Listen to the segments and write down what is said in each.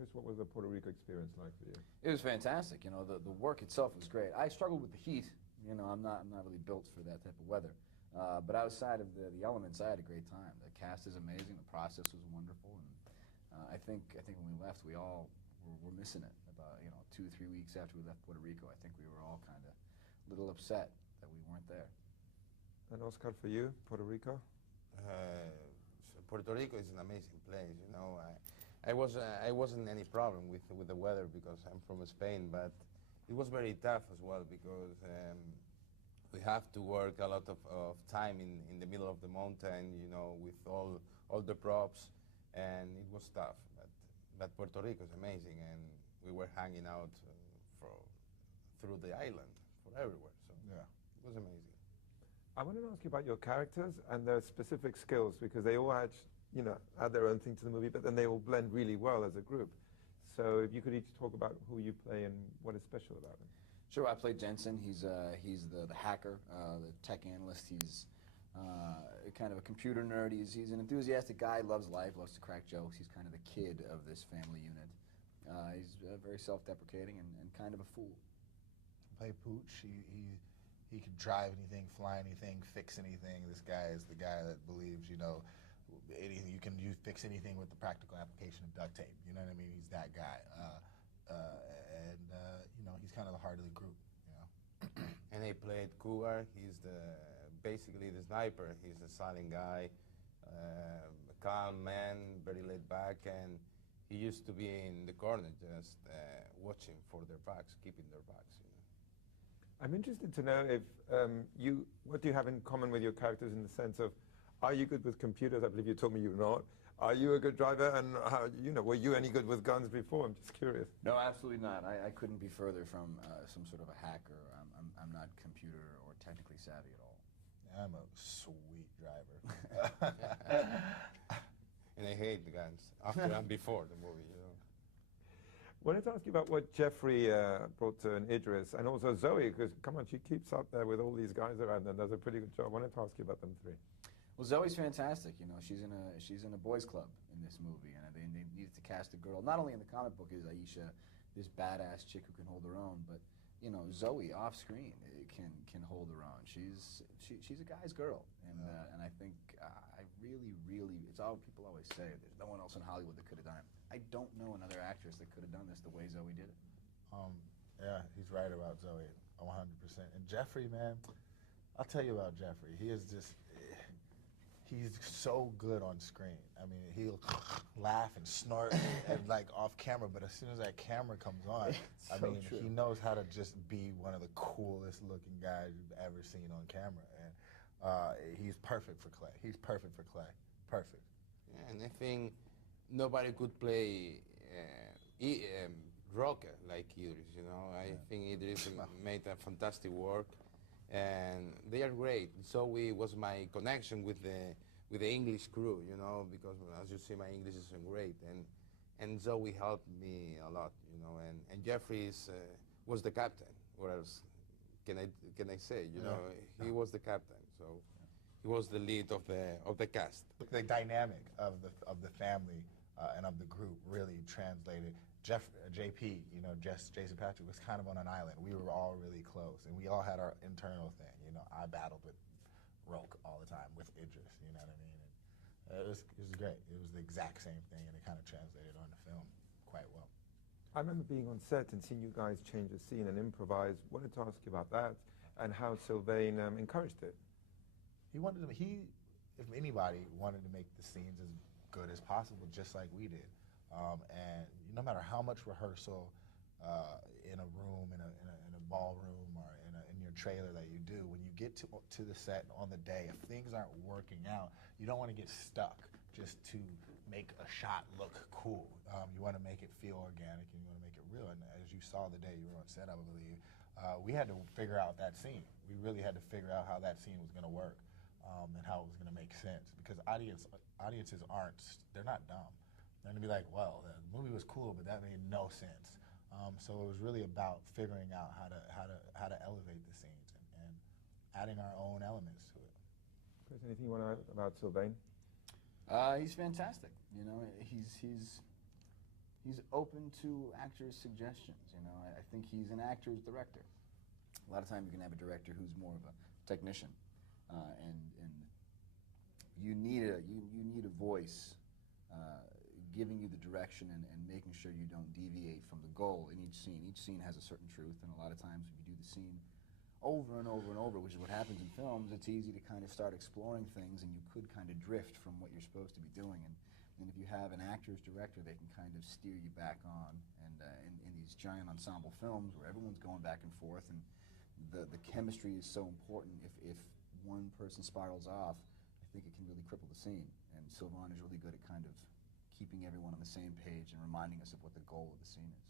Chris, what was the Puerto Rico experience like for you? It was fantastic. You know, the work itself was great. I struggled with the heat. You know, I'm not really built for that type of weather. But outside of the elements, I had a great time. The cast is amazing. The process was wonderful, and I think when we left, we all were missing it. About 2 or 3 weeks after we left Puerto Rico, I think we were all kind of a little upset that we weren't there. And Oscar, for you, Puerto Rico? So Puerto Rico is an amazing place. You know, I wasn't any problem with the weather because I'm from Spain, but it was very tough as well because we have to work a lot of time in the middle of the mountain, you know, with all the props, and it was tough. But Puerto Rico is amazing, and we were hanging out through the island, for everywhere. So yeah, it was amazing. I wanted to ask you about your characters and their specific skills, because they all had their own thing to the movie, but then they all blend really well as a group. So if you could each talk about who you play and what is special about him. Sure, I play Jensen. He's the hacker, the tech analyst. He's kind of a computer nerd. He's an enthusiastic guy, loves life, loves to crack jokes. He's kind of the kid of this family unit. He's very self-deprecating and kind of a fool. Play Pooch. He can drive anything, fly anything, fix anything. This guy is the guy that believes, anything you can fix anything with the practical application of duct tape. You know what I mean? He's that guy. He's kind of the heart of the group, you know. And I played Cougar. He's basically the sniper. He's a silent guy, a calm man, very laid back, and he used to be in the corner just watching for their backs, keeping their backs, you know. I'm interested to know if what do you have in common with your characters in the sense of, are you good with computers? I believe you told me you're not. Are you a good driver? And were you any good with guns before? I'm just curious. No, absolutely not. I couldn't be further from some sort of a hacker. I'm not computer or technically savvy at all. I'm a sweet driver. And I hate the guns after and before the movie, you know. I wanted to ask you about what Jeffrey brought to an Idris, and also Zoe, because, come on, she keeps up there with all these guys around and does a pretty good job. I wanted to ask you about them three. Well, Zoe's fantastic. You know, she's in a boys' club in this movie, and they needed to cast a girl. Not only in the comic book is Aisha this badass chick who can hold her own, but Zoe off screen can hold her own. She's a guy's girl, and I think I really it's all people always say. There's no one else in Hollywood that could have done it. I don't know another actress that could have done this the way Zoe did it. Yeah, he's right about Zoe, 100%. And Jeffrey, man, I'll tell you about Jeffrey. He is just. He's so good on screen. I mean, he'll laugh and snort and like off camera, but as soon as that camera comes on, he knows how to just be one of the coolest looking guys you've ever seen on camera. And he's perfect for Clay. He's perfect for Clay. Perfect. Yeah, and I think nobody could play Rocker like Idris, you know. I think Idris made a fantastic work. And they are great. Zoe was my connection with the English crew, you know, because as you see, my English isn't great, and Zoe helped me a lot, you know. And Jeffrey was the captain. What else can I say? You know, he was the captain, so he was the lead of the cast. The dynamic of the family and of the group really translated. JP, you know, Jason Patrick was kind of on an island. We were all really close, and we all had our internal thing. You know, I battled with Roke all the time, with Idris, you know what I mean? And it was great. It was the exact same thing, and it kind of translated on the film quite well. I remember being on set and seeing you guys change the scene and improvise. Wanted to ask you about that and how Sylvain encouraged it. If anybody, wanted to make the scenes as good as possible, just like we did. And no matter how much rehearsal in a room, in a ballroom, or in your trailer that you do, when you get to the set on the day, if things aren't working out, you don't want to get stuck just to make a shot look cool. You want to make it feel organic, and you want to make it real. And as you saw the day you were on set, I believe, we had to figure out that scene. We really had to figure out how that scene was going to work, and how it was going to make sense. Because audiences they're not dumb. They're going to be like, well, the movie was cool, but that made no sense. So it was really about figuring out how to elevate the scenes and adding our own elements to it. Chris, anything you want to add about Sylvain? He's fantastic. You know, he's he's open to actors' suggestions. You know, I think he's an actor's director. A lot of times you can have a director who's more of a technician, and you need a voice giving you the direction and making sure you don't deviate from the goal in each scene. Each scene has a certain truth, and a lot of times if you do the scene over and over and over, which is what happens in films, it's easy to kind of start exploring things, and you could kind of drift from what you're supposed to be doing. And if you have an actor's director, they can kind of steer you back on. And in these giant ensemble films where everyone's going back and forth, and the chemistry is so important, if one person spirals off, I think it can really cripple the scene. And Sylvain is really good at kind of keeping everyone on the same page and reminding us of what the goal of the scene is.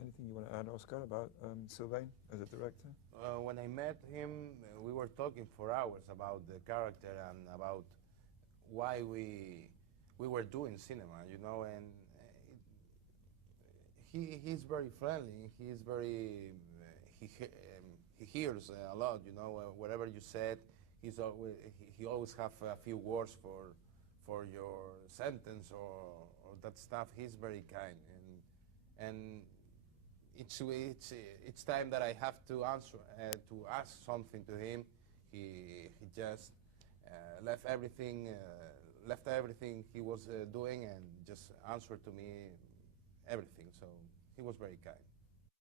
Anything you want to add, Oscar, about Sylvain as a director? When I met him, we were talking for hours about the character and about why we were doing cinema, you know, and he's very friendly. He's very he hears a lot, you know. Whatever you said, he always have a few words for your sentence or that stuff. He's very kind, and it's time that I have to answer to ask something to him. He just left everything he was doing and just answered to me everything. So he was very kind.